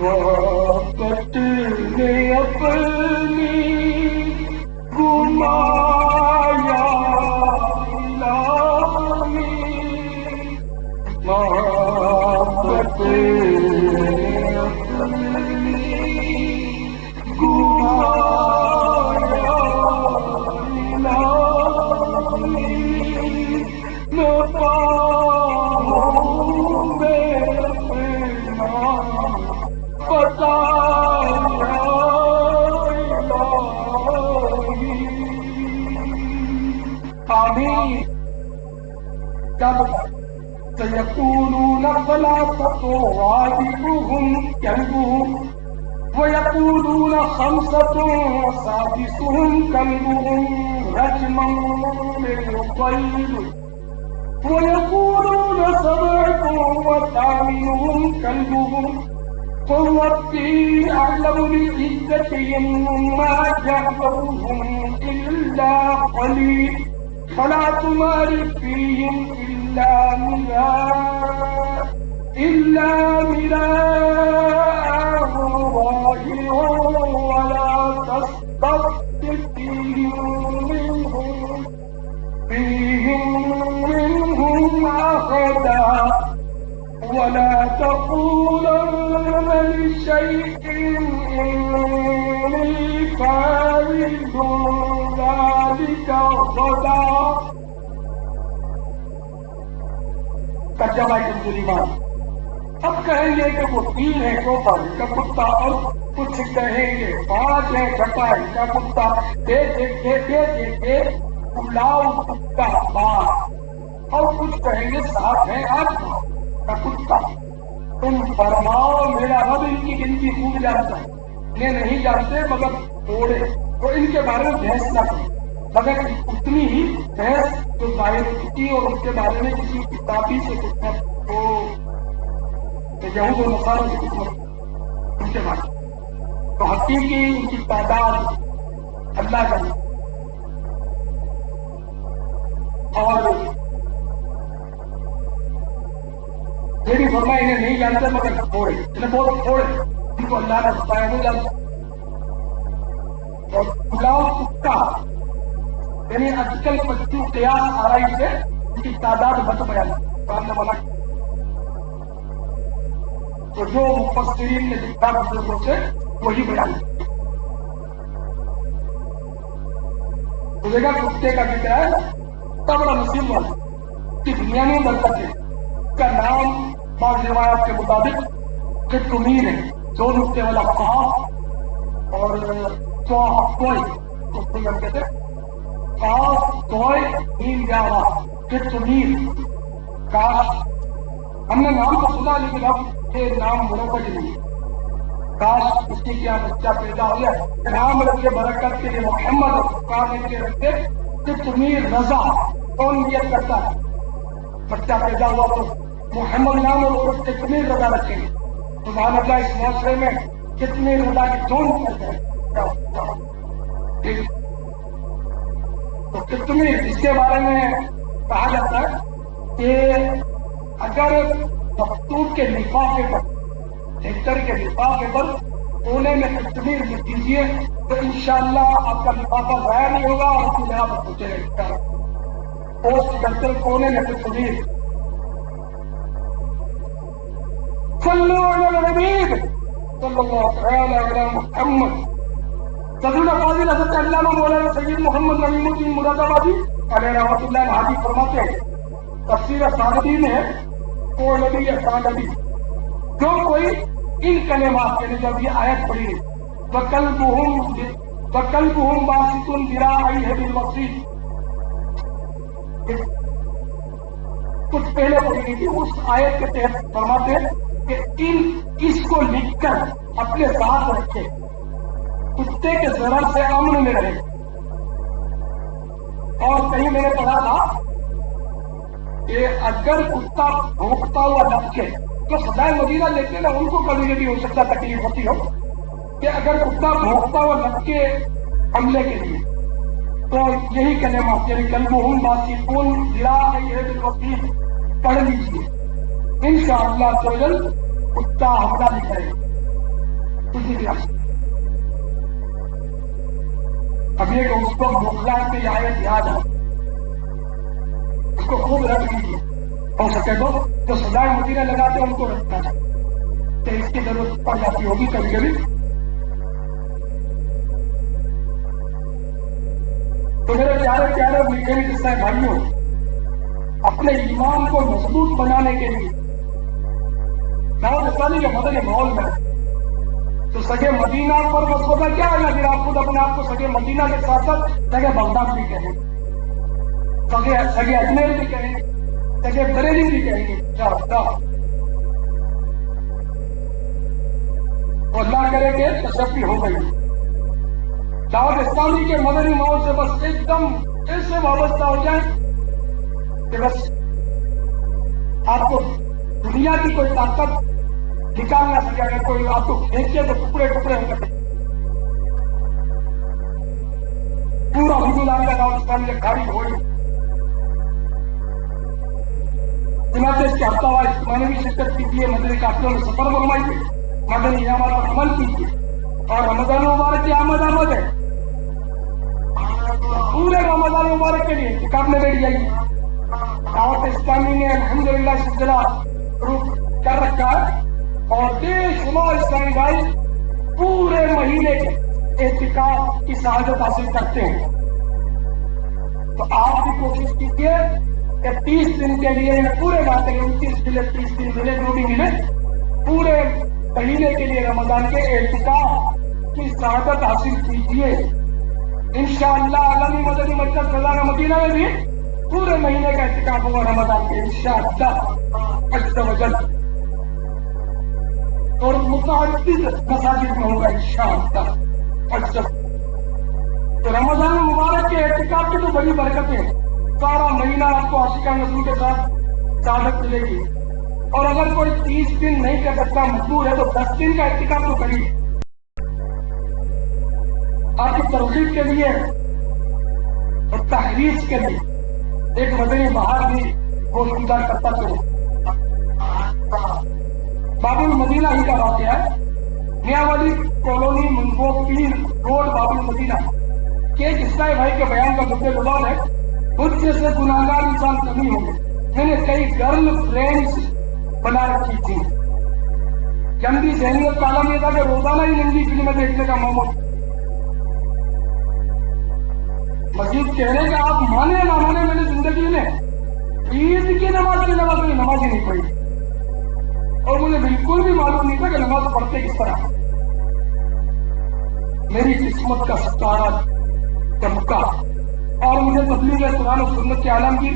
وقت نے اپنی گمایا الہی، محبت نے اپنی گمایا الہی، میں پاؤں میں اپنا بتایا الہی۔ آمین۔ کیا بتا سيقولون ثلاثة رابعهم كلبهم ويقولون خمسة سادسهم كلبهم رجما بالغيب ويقولون سبعة وثامنهم كلبهم قل ربي أعلم بعدتهم ما يعلمهم إلا قليل فلا تمار فيهم إلا مراء ظاهرا ولا تستفت فيهم منهم أحدا ولا تقولن لشيء إني فاعل ذلك غدا۔ ترجمہ ترجمان۔ اب کہیں گے کہ وہ 3 ہے چوتھا کا کتا، اور کچھ کہیں گے 5 ہے چھٹا کا کتا، الاؤ کتا بار، اور کچھ کہیں گے 7 ہے 8 کا کتا۔ تم فرماؤ میرا رب ان کی گنتی خوب جانتا ہے، انہیں نہیں جانتے مگر تھوڑے، تو ان کے بارے میں بحث نہ کریں، مگر اتنی ہی بحث جو ظاہر کی اور اس کے بارے میں کسی کتابی سے کچھ تو یہود و نصارہ سے کچھ ان کے بارے تو حقیقی ان کی تعداد اللہ جانے، اور یہ بھی فرمایا انہیں نہیں جانتے مگر تھوڑے، انہیں بہت تھوڑے ان کو اللہ نے بتایا نہیں جانتے۔ اور الاؤ کتا یعنی آج کل بچوں قیاس آرائی سے ان کی تعداد بچ بیان نے بنا، تو جو مفسرین نے لکھا بزرگوں سے وہی بیان جگہ کتے کا ذکر ہے تب بڑا نصیب والا کہ دنیا میں برکت ہے۔ اس کا نام بعض روایات کے مطابق قطمیر ہے، 2 نقطے والا قاف اور کوئی کہتے قاف کوئی نیم گیارہ قطمیر۔ کاش ہم نے نام تو سنا لیکن اب یہ نام مروج نہیں، کاش اس کی کیا بچہ پیدا ہو جائے، نام رکھے برکت کے لیے محمد کام کے رکھتے قطمیر رضا۔ کون نیت کرتا ہے بچہ پیدا ہوا تو محمد نام اور قطمیر رضا رکھیں گے؟ سبحان اللہ، اس معاشرے میں قطمیر رضا کی کون کرتے ہیں؟ تو قطمیر اس کے بارے میں کہا جاتا ہے کہ اگر مکتوب کے لفافے پر، لیٹر کے لفافے پر کونے میں قطمیر لکھ دیجیے تو انشاءاللہ آپ کا لفافہ ضائع نہیں ہوگا اور آپ کی جگہ پر پہنچے گا۔ پوسٹ کرتے کونے میں قطمیر۔ صلو علی الحبیب صلی اللہ تعالی علی محمد۔ صدر فاضل حضرت علامہ مولانا سید محمد نعیم الدین مراد آبادی علیہ رحمۃ اللہ الحادی فرماتے ہیں، تفسیر سعدی میں ہے او نبی سعدی، جو کوئی ان کلمات یعنی جب یہ آیت پڑھی ہے وَقَلْبُهُمْ بَاسِطٌ ذِرَاعَيْهِ بِالْوَصِيدِ، کچھ پہلے پڑھی گئی تھی، اس آیت کے تحت فرماتے ہیں کہ اس کو لکھ کر اپنے ساتھ رکھے، کتے کے ضرر سے امن میں رہے۔ اور کہیں میں نے پڑھا تھا کہ اگر کتا بھونکتا ہوا لپکے تو سدائے مدینہ لیتے نا ان کو کبھی کبھی ہو سکتا تکلیف ہوتی ہو کہ اگر کتا بھونکتا ہوا لپکے حملے کے لیے تو یہی کلمات یعنی قلبہم باسطون ذراعیہ بالوصید پڑھ لیجیے، انشاءاللہ کتا حملہ نہیں کرے۔ دیا. اب یہ کہ اس کو مخلاق کی آیت یاد ہے، اس کو خوب رکھ لیجیے، ہو سکے تو جو سزائے مدینہ لگاتے ہیں ان کو رکھنا چاہیے کہ اس کی ضرورت پڑ جاتی ہوگی کبھی کبھی. تو میرے پیارے پیارے میٹھے میٹھے بھائیوں، اپنے ایمان کو مضبوط بنانے کے لیے دعوت اسلامی کے مدنی ماحول میں تو سگے مدینہ پر وسوسہ کیا ہے؟ اگر آپ خود اپنے آپ کو سگے مدینہ کے ساتھ ساتھ سگے بغداد بھی کہیں، سگے اجمیر بھی کہیں، سگے بریلی بھی کہیں گے، کیا ہوتا اللہ کرے کہ تشفی ہو گئی. دعوت اسلامی کے مدنی ماحول سے بس ایک دم ایسے وابستہ ہو جائیں کہ بس آپ کو دنیا کی کوئی طاقت نکال نہ سکے. اگر کوئی آپ کو کھینچے تو ٹکڑے ٹکڑے ہو گئے. پورا حضور کا دعوت اسلامی کے خارج ہو گئی. چنانچہ اس کے ہفتہ وار اجتماعی بھی شرکت کیجیے، مدنی قافلوں میں سفر فرمائیے، مدنی انعامات پر عمل کیجیے. اور رمضان مبارک کی آمد ہے، پورے رمضان مبارک کے لیے اعتکاف میں بیٹھ جائیے. دعوت اسلامی نے الحمدللہ سلسلہ شروع کر رکھا ہے اور بے شمار اسلامی بھائی پورے مہینے کے اعتکاف کی سعادت حاصل کرتے ہیں. تو آپ بھی کوشش کیجیے کہ 30 دن کے لیے پورے بات کریں، 29 ملے 30 دن ملے جو بھی ملے، پورے مہینے کے لیے رمضان کے اعتکاف کی سعادت حاصل کیجیے. انشاءاللہ عالمی مدنی مرکز خزانہ مدینہ میں بھی پورے مہینے کا اعتکاف ہوگا رمضان کے انشاءاللہ عز و جل، اور متعدد مساجد میں ہوگا انشاءاللہ عز و جل. تو رمضان مبارک کے اعتکاف کی تو بڑی برکتیں ہیں. سارا مہینہ آپ کو عاشقان رسول کے ساتھ سعادت ملے گی. اور اگر کوئی 30 دن نہیں کر سکتا، مجبور ہے، تو 10 دن کا اعتکاف تو کریے. آپ کی ترغیب کے لیے اور تحریف کے لیے ایک مدنی بہار بھی گوشتگار کرتا چلو. باب المدینہ ہی کا واقعہ ہے. میاں والی کالونی منگو پیر روڈ باب المدینہ کے ایک حصہ بھائی کے بیان کا مدد بلال ہے. خود جیسے گناہگار انسان کمی ہو گئے. میں نے کئی گرل فرینڈز بنا رکھی تھی. گندی ذہنیت کا عالم یہ تھا کہ روزانہ ہی ننگی فلمیں دیکھنے کا معمول. مزید کہہ رہے کہ آپ مانے نہ مانے، میں نے زندگی میں عید کی نماز کی نماز ہی نہیں پڑھی، اور مجھے بالکل بھی معلوم نہیں تھا کہ نماز پڑھتے کس طرح. میری قسمت کا ستارہ چمکا اور مجھے تبلیغ قرآن و سنت کے عالمگیر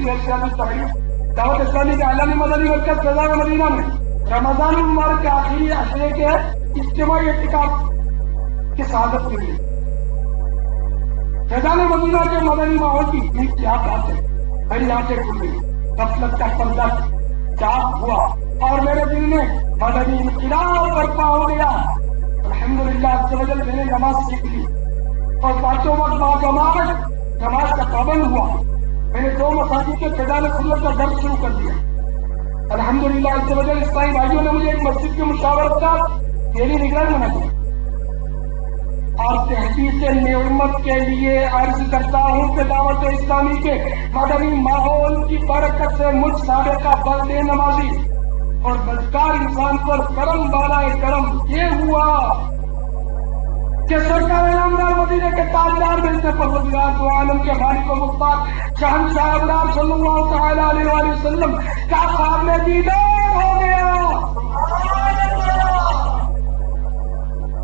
دعوت اسلامی کے عالمی مدنی مرکز خزانہ مدینہ میں رمضان المبارک کے آخری عشرے کے اجتماعی اعتکاف کی سعادت ملی. خزانہ مدینہ کے مدنی ماحول کی اتنی کیا بات ہے. میری آنکھیں کھل گئی، غفلت کا پردہ چاک ہوا اور میرے دل میں مدنی انقلاب برپا ہو گیا. الحمدللہ عز و جل میں نے نماز سیکھ لی اور پانچوں وقت باجماعت نماز کا پابند ہوا. میں نے 2 مساجد کے خزانہ سنت کا درس شروع کر دیا. الحمدللہ عز و جل اسلامی بھائیوں نے مجھے ایک مسجد کی مشاورت کا میری نگران بنا دیا. اور تحقیق نعمت کے لیے عرض کرتا ہوں کہ دعوت اسلامی کے مدنی ماحول کی برکت سے مجھ سابقہ فرد نمازی اور بدکار انسان پر کرم بالائے کرم یہ ہوا کہ سرکار نامدار مدینے کے تاجدار ملتے پروردگار دو عالم کے مالک و مختار شہنشاہ ابرار صلی اللہ تعالی علیہ وآلہ وسلم کا سامنے دیدار ہو گیا.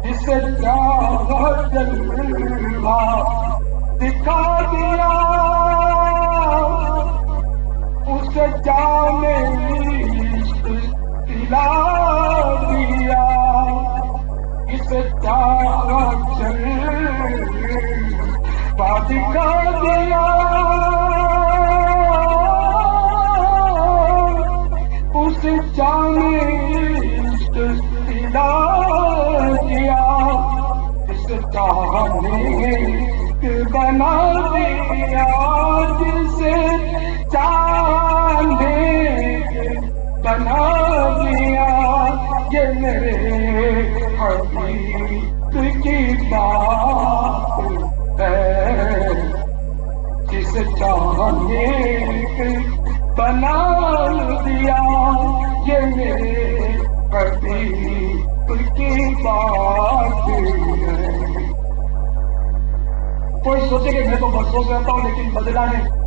اسے جلوہ دکھا دیا، اسے جام عشق دلا دیا، اسے جلوہ دکھا دیا، اسے جام عشق دلا دیا، اسے چاہنے بنا دیا، جسے چاہنے بنا دیا. یہ میرے حبیب بات ہے، جس چاہنے بنا دیا یہ میرے حبیب کی بات ہے۔ کوئی سوچے کہ میں تو برسوں سے رہتا ہوں لیکن بدلا نہیں،